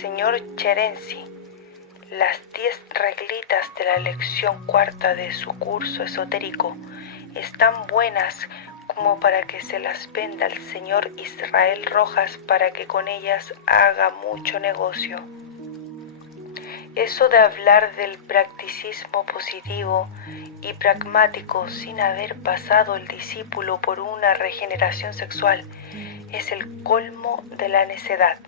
señor Cherensi, las 10 reglitas de la lección cuarta de su curso esotérico están buenas como para que se las venda al señor Israel Rojas para que con ellas haga mucho negocio. Eso de hablar del practicismo positivo y pragmático sin haber pasado el discípulo por una regeneración sexual es el colmo de la necedad.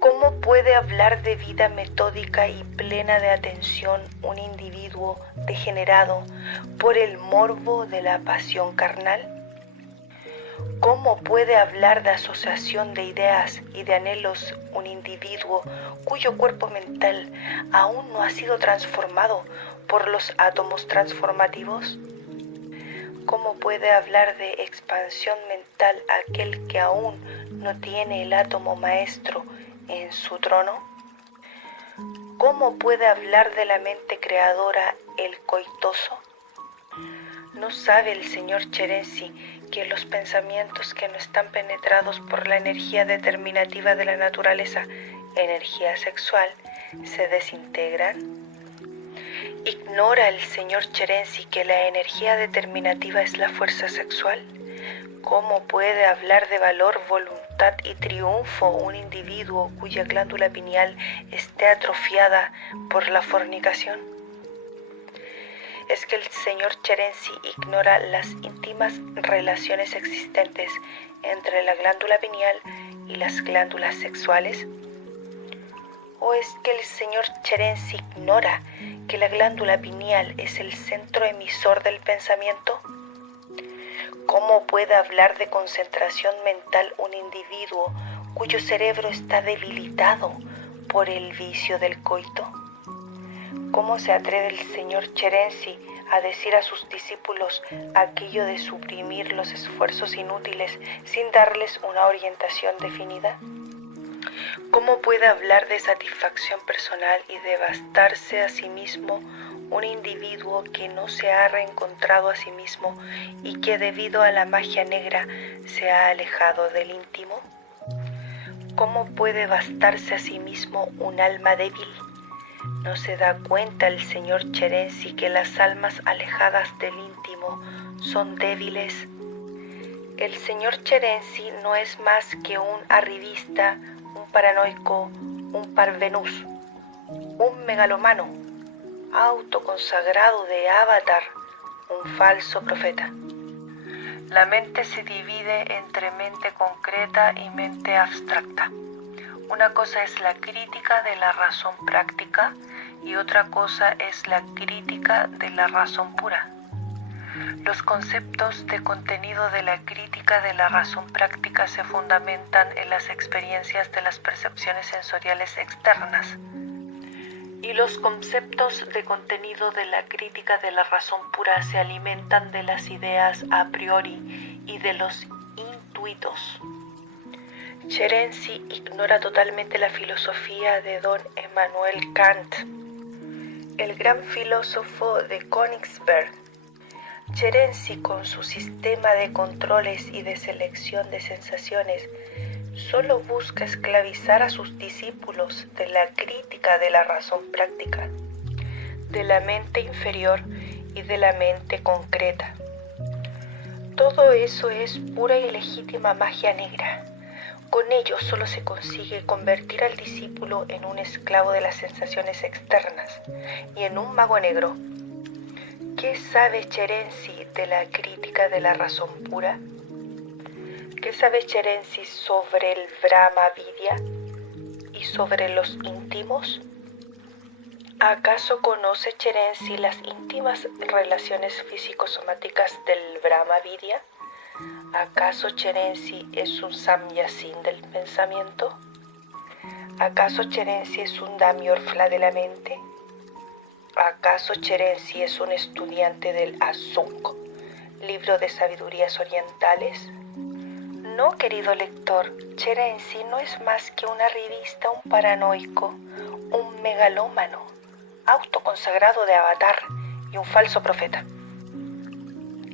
¿Cómo puede hablar de vida metódica y plena de atención un individuo degenerado por el morbo de la pasión carnal? ¿Cómo puede hablar de asociación de ideas y de anhelos un individuo cuyo cuerpo mental aún no ha sido transformado por los átomos transformativos? ¿Cómo puede hablar de expansión mental aquel que aún no tiene el átomo maestro en su trono? ¿Cómo puede hablar de la mente creadora el coitoso? ¿No sabe el señor Cherensi que los pensamientos que no están penetrados por la energía determinativa de la naturaleza, energía sexual, se desintegran? ¿Ignora el señor Cherensi que la energía determinativa es la fuerza sexual? ¿Cómo puede hablar de valor, voluntad y triunfo un individuo cuya glándula pineal esté atrofiada por la fornicación? ¿Es que el señor Cherensi ignora las íntimas relaciones existentes entre la glándula pineal y las glándulas sexuales? ¿O es que el señor Cherensi ignora que la glándula pineal es el centro emisor del pensamiento? ¿Cómo puede hablar de concentración mental un individuo cuyo cerebro está debilitado por el vicio del coito? ¿Cómo se atreve el señor Cherensi a decir a sus discípulos aquello de suprimir los esfuerzos inútiles sin darles una orientación definida? ¿Cómo puede hablar de satisfacción personal y de bastarse a sí mismo un individuo que no se ha reencontrado a sí mismo y que debido a la magia negra se ha alejado del íntimo? ¿Cómo puede bastarse a sí mismo un alma débil? ¿No se da cuenta el señor Cherensi que las almas alejadas del íntimo son débiles? El señor Cherensi no es más que un arribista, un paranoico, un parvenus, un megalomano, autoconsagrado de Avatar, un falso profeta. La mente se divide entre mente concreta y mente abstracta. Una cosa es la crítica de la razón práctica y otra cosa es la crítica de la razón pura. Los conceptos de contenido de la crítica de la razón práctica se fundamentan en las experiencias de las percepciones sensoriales externas. Y los conceptos de contenido de la crítica de la razón pura se alimentan de las ideas a priori y de los intuitos. Cherensi ignora totalmente la filosofía de don Emmanuel Kant, el gran filósofo de Königsberg. Cherensi, con su sistema de controles y de selección de sensaciones, solo busca esclavizar a sus discípulos de la crítica de la razón práctica, de la mente inferior y de la mente concreta. Todo eso es pura y legítima magia negra. Con ello solo se consigue convertir al discípulo en un esclavo de las sensaciones externas y en un mago negro. ¿Qué sabe Cherensi de la crítica de la razón pura? ¿Qué sabe Cherensi sobre el Brahma Vidya y sobre los íntimos? ¿Acaso conoce Cherensi las íntimas relaciones físico-somáticas del Brahma Vidya? ¿Acaso Cherensi es un samyasin del pensamiento? ¿Acaso Cherensi es un damiorfla de la mente? ¿Acaso Cherensi es un estudiante del Asung, libro de sabidurías orientales? No, querido lector, Cherensi no es más que un arribista, un paranoico, un megalómano, autoconsagrado de Avatar y un falso profeta.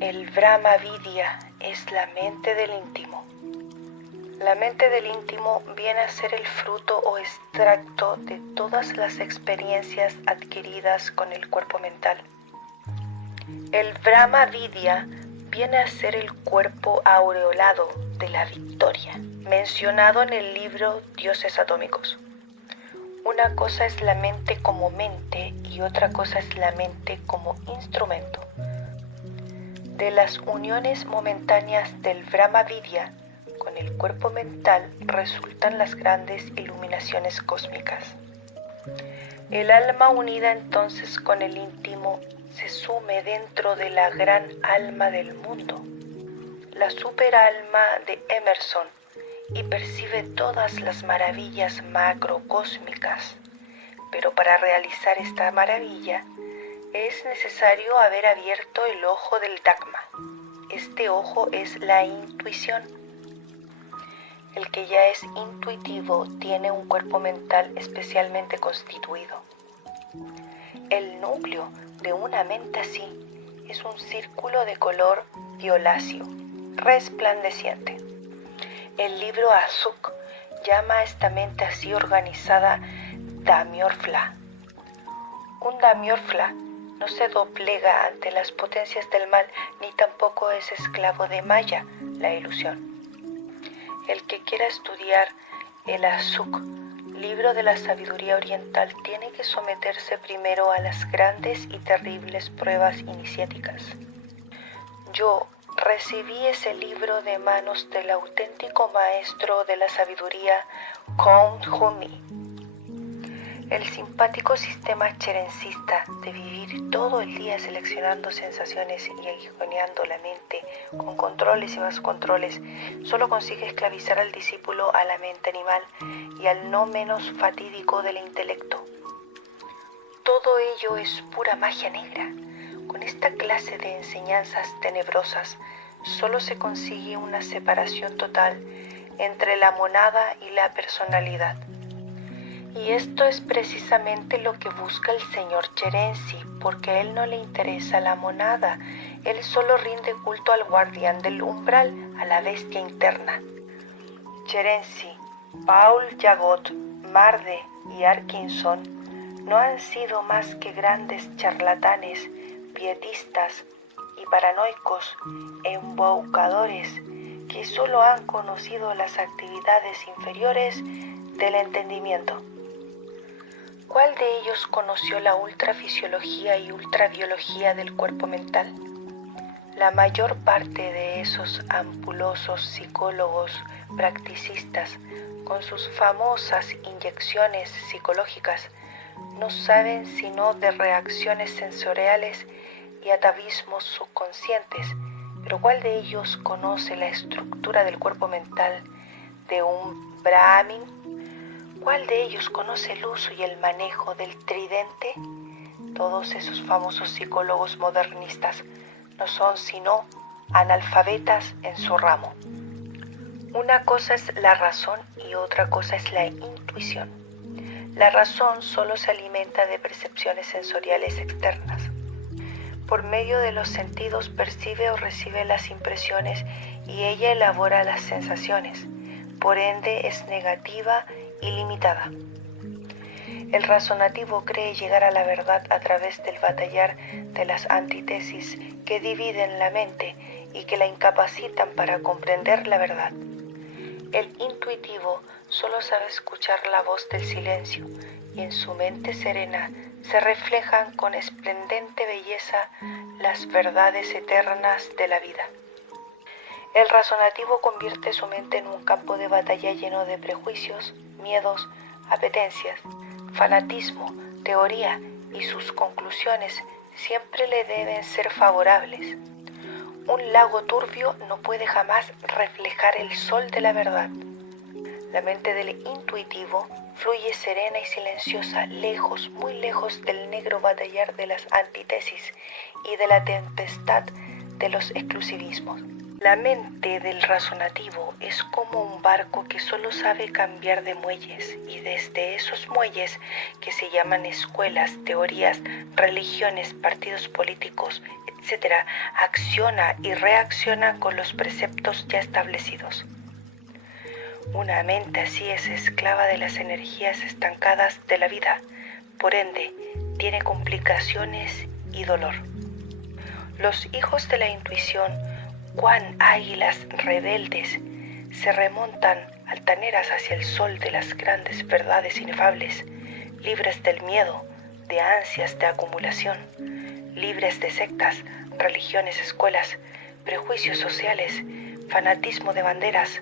El Brahma Vidya es la mente del íntimo. La mente del íntimo viene a ser el fruto o extracto de todas las experiencias adquiridas con el cuerpo mental. El Brahma Vidya viene a ser el cuerpo aureolado de la victoria, mencionado en el libro Dioses Atómicos. Una cosa es la mente como mente y otra cosa es la mente como instrumento. De las uniones momentáneas del Brahma Vidya con el cuerpo mental resultan las grandes iluminaciones cósmicas. El alma unida entonces con el íntimo se sume dentro de la gran alma del mundo, la superalma de Emerson, y percibe todas las maravillas macrocósmicas. Pero para realizar esta maravilla es necesario haber abierto el ojo del Dhamma. Este ojo es la intuición. El que ya es intuitivo tiene un cuerpo mental especialmente constituido. El núcleo de una mente así es un círculo de color violáceo, resplandeciente. El libro Asuk llama a esta mente así organizada Dhamyorfla. Un Dhamyorfla no se doblega ante las potencias del mal ni tampoco es esclavo de Maya, la ilusión. El que quiera estudiar el Asuk, libro de la sabiduría oriental, tiene que someterse primero a las grandes y terribles pruebas iniciáticas. Yo recibí ese libro de manos del auténtico maestro de la sabiduría, Kount Humi. El simpático sistema cherencista de vivir todo el día seleccionando sensaciones y aguijoneando la mente con controles y más controles solo consigue esclavizar al discípulo a la mente animal y al no menos fatídico del intelecto. Todo ello es pura magia negra. Con esta clase de enseñanzas tenebrosas solo se consigue una separación total entre la monada y la personalidad. Y esto es precisamente lo que busca el señor Cherensi, porque a él no le interesa la monada, él solo rinde culto al guardián del umbral, a la bestia interna. Cherensi, Paul Jagot, Marde y Arkinson no han sido más que grandes charlatanes, pietistas y paranoicos embaucadores que solo han conocido las actividades inferiores del entendimiento. ¿Cuál de ellos conoció la ultrafisiología y ultrabiología del cuerpo mental? La mayor parte de esos ampulosos psicólogos practicistas, con sus famosas inyecciones psicológicas, no saben sino de reacciones sensoriales y atavismos subconscientes, pero ¿cuál de ellos conoce la estructura del cuerpo mental de un brahmin? ¿Cuál de ellos conoce el uso y el manejo del tridente? Todos esos famosos psicólogos modernistas no son sino analfabetas en su ramo. Una cosa es la razón y otra cosa es la intuición. La razón solo se alimenta de percepciones sensoriales externas. Por medio de los sentidos percibe o recibe las impresiones y ella elabora las sensaciones. Por ende es negativa y limitada. El razonativo cree llegar a la verdad a través del batallar de las antítesis que dividen la mente y que la incapacitan para comprender la verdad. El intuitivo solo sabe escuchar la voz del silencio y en su mente serena se reflejan con esplendente belleza las verdades eternas de la vida. El razonativo convierte su mente en un campo de batalla lleno de prejuicios, miedos, apetencias, fanatismo, teoría y sus conclusiones siempre le deben ser favorables. Un lago turbio no puede jamás reflejar el sol de la verdad. La mente del intuitivo fluye serena y silenciosa, lejos, muy lejos del negro batallar de las antítesis y de la tempestad de los exclusivismos. La mente del razonativo es como un barco que solo sabe cambiar de muelles y desde esos muelles, que se llaman escuelas, teorías, religiones, partidos políticos, etc., acciona y reacciona con los preceptos ya establecidos. Una mente así es esclava de las energías estancadas de la vida, por ende, tiene complicaciones y dolor. Los hijos de la intuición, cuán águilas rebeldes, se remontan altaneras hacia el sol de las grandes verdades inefables, libres del miedo, de ansias de acumulación, libres de sectas, religiones, escuelas, prejuicios sociales, fanatismo de banderas,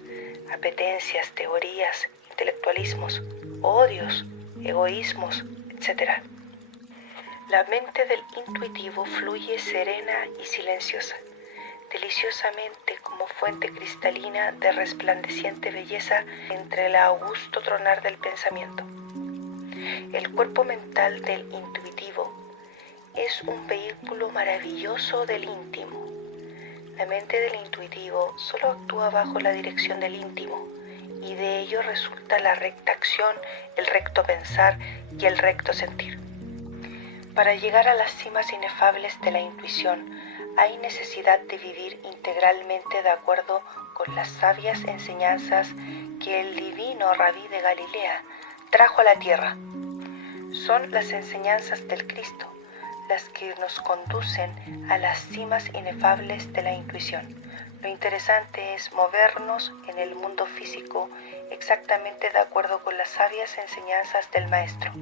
apetencias, teorías, intelectualismos, odios, egoísmos, etc. La mente del intuitivo fluye serena y silenciosa, deliciosamente como fuente cristalina de resplandeciente belleza entre el augusto tronar del pensamiento. El cuerpo mental del intuitivo es un vehículo maravilloso del íntimo. La mente del intuitivo solo actúa bajo la dirección del íntimo, y de ello resulta la recta acción, el recto pensar y el recto sentir. Para llegar a las cimas inefables de la intuición, hay necesidad de vivir integralmente de acuerdo con las sabias enseñanzas que el divino Rabí de Galilea trajo a la tierra. Son las enseñanzas del Cristo las que nos conducen a las cimas inefables de la intuición. Lo interesante es movernos en el mundo físico exactamente de acuerdo con las sabias enseñanzas del Maestro.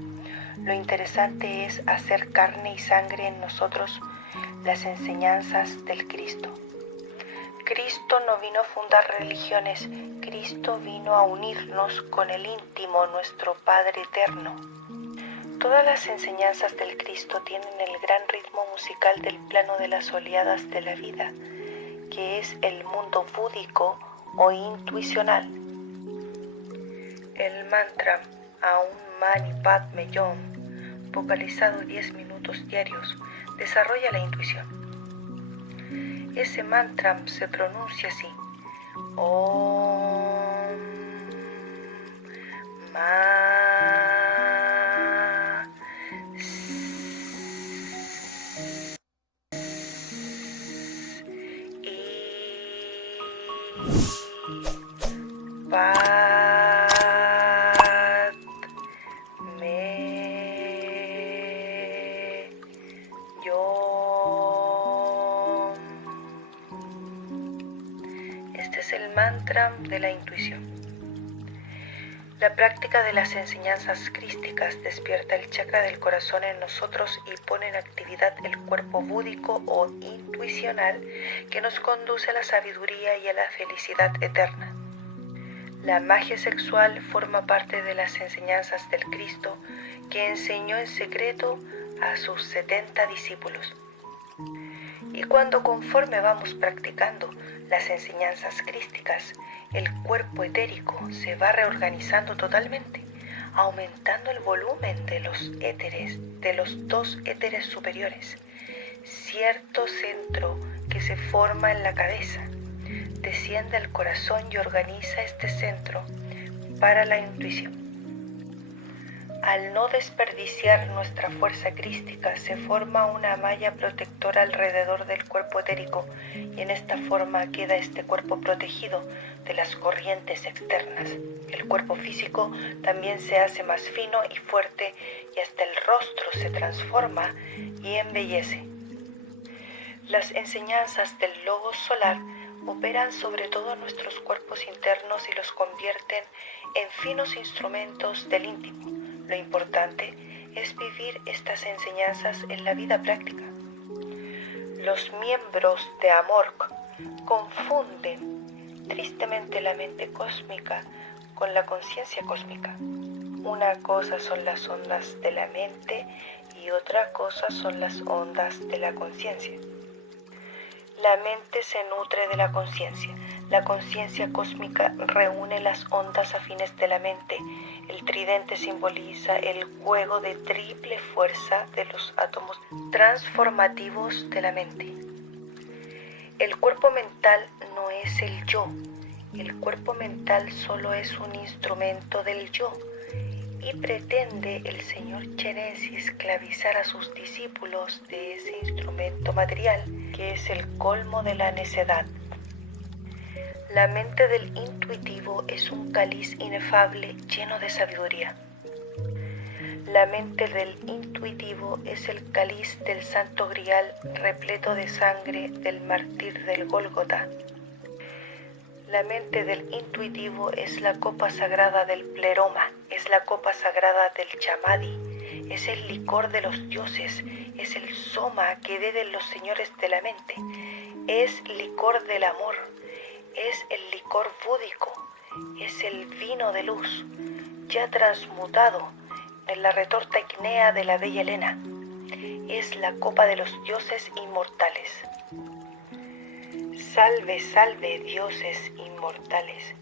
Lo interesante es hacer carne y sangre en nosotros las enseñanzas del Cristo. Cristo no vino a fundar religiones, Cristo vino a unirnos con el íntimo, nuestro Padre eterno. Todas las enseñanzas del Cristo tienen el gran ritmo musical del plano de las oleadas de la vida, que es el mundo búdico o intuicional. El mantra Aum Mani Padme Hum, vocalizado 10 minutos diarios, desarrolla la intuición. Ese mantra se pronuncia así: Om Ma Este es el mantra de la intuición. La práctica de las enseñanzas crísticas despierta el chakra del corazón en nosotros y pone en actividad el cuerpo búdico o intuicional que nos conduce a la sabiduría y a la felicidad eterna. La magia sexual forma parte de las enseñanzas del Cristo que enseñó en secreto a sus 70 discípulos. Y cuando conforme vamos practicando las enseñanzas crísticas, el cuerpo etérico se va reorganizando totalmente, aumentando el volumen de los éteres, de los 2 éteres superiores, cierto centro que se forma en la cabeza. Desciende al corazón y organiza este centro para la intuición. Al no desperdiciar nuestra fuerza crística, se forma una malla protectora alrededor del cuerpo etérico y en esta forma queda este cuerpo protegido de las corrientes externas. El cuerpo físico también se hace más fino y fuerte y hasta el rostro se transforma y embellece. Las enseñanzas del Logos solar operan sobre todo nuestros cuerpos internos y los convierten en finos instrumentos del íntimo. Lo importante es vivir estas enseñanzas en la vida práctica. Los miembros de Amorc confunden tristemente la mente cósmica con la conciencia cósmica. Una cosa son las ondas de la mente y otra cosa son las ondas de la conciencia. La mente se nutre de la conciencia. La conciencia cósmica reúne las ondas afines de la mente. El tridente simboliza el juego de triple fuerza de los átomos transformativos de la mente. El cuerpo mental no es el yo. El cuerpo mental solo es un instrumento del yo. Y pretende el señor Chenesi esclavizar a sus discípulos de ese instrumento material, que es el colmo de la necedad. La mente del intuitivo es un cáliz inefable lleno de sabiduría. La mente del intuitivo es el cáliz del Santo Grial repleto de sangre del mártir del Gólgota. La mente del intuitivo es la copa sagrada del pleroma, es la copa sagrada del chamadhi, es el licor de los dioses, es el soma que beben los señores de la mente, es licor del amor, es el licor búdico, es el vino de luz, ya transmutado en la retorta ígnea de la bella Helena, es la copa de los dioses inmortales. Salve, salve, dioses inmortales,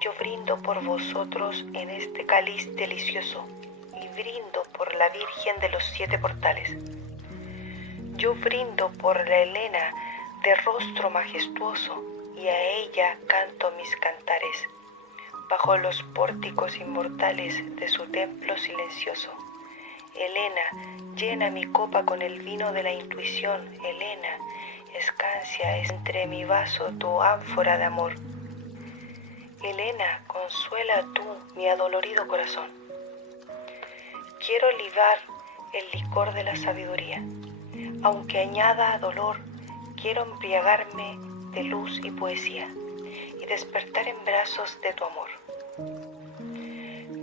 yo brindo por vosotros en este cáliz delicioso y brindo por la Virgen de los 7 portales. Yo brindo por la Helena de rostro majestuoso y a ella canto mis cantares, bajo los pórticos inmortales de su templo silencioso. Helena, llena mi copa con el vino de la intuición, Helena, escancia entre mi vaso tu ánfora de amor. Helena, consuela tú mi adolorido corazón. Quiero libar el licor de la sabiduría, aunque añada dolor, quiero embriagarme de luz y poesía y despertar en brazos de tu amor.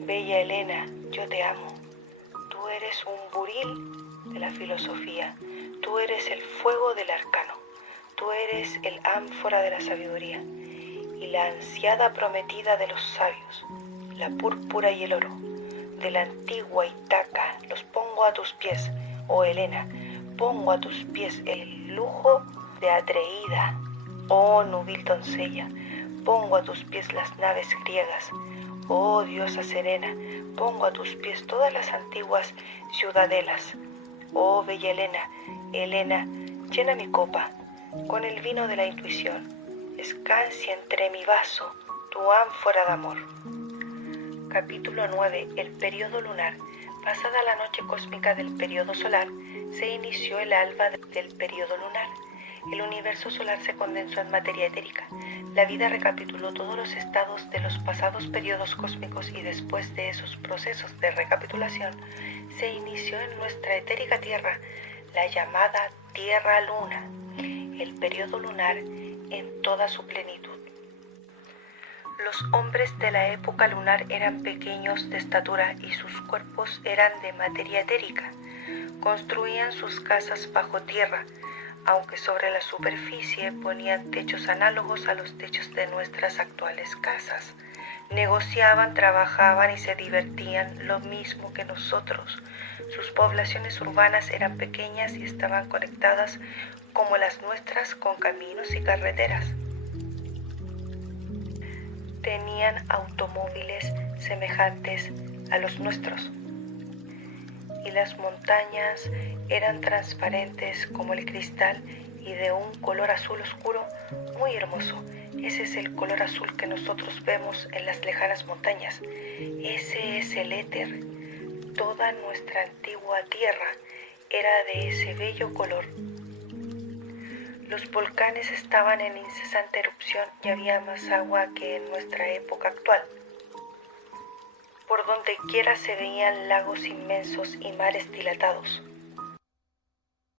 Bella Helena, yo te amo. Tú eres un buril de la filosofía, tú eres el fuego del arcano, tú eres el ánfora de la sabiduría y la ansiada prometida de los sabios, la púrpura y el oro, de la antigua Itaca, los pongo a tus pies, oh Helena, pongo a tus pies el lujo de Atreída, oh núbil doncella, pongo a tus pies las naves griegas, oh diosa serena, pongo a tus pies todas las antiguas ciudadelas. Oh bella Helena, Helena, llena mi copa con el vino de la intuición, escancia entre mi vaso tu ánfora de amor. Capítulo 9. El periodo lunar. Pasada la noche cósmica del periodo solar, se inició el alba del periodo lunar. El universo solar se condensó en materia etérica. La vida recapituló todos los estados de los pasados periodos cósmicos y después de esos procesos de recapitulación, se inició en nuestra etérica Tierra la llamada Tierra-Luna, el periodo lunar en toda su plenitud. Los hombres de la época lunar eran pequeños de estatura y sus cuerpos eran de materia etérica. Construían sus casas bajo tierra, aunque sobre la superficie ponían techos análogos a los techos de nuestras actuales casas. Negociaban, trabajaban y se divertían lo mismo que nosotros. Sus poblaciones urbanas eran pequeñas y estaban conectadas como las nuestras con caminos y carreteras. Tenían automóviles semejantes a los nuestros y las montañas eran transparentes como el cristal y de un color azul oscuro muy hermoso. Ese es el color azul que nosotros vemos en las lejanas montañas. Ese es el éter. Toda nuestra antigua tierra era de ese bello color. Los volcanes estaban en incesante erupción y había más agua que en nuestra época actual. Por donde quiera se veían lagos inmensos y mares dilatados.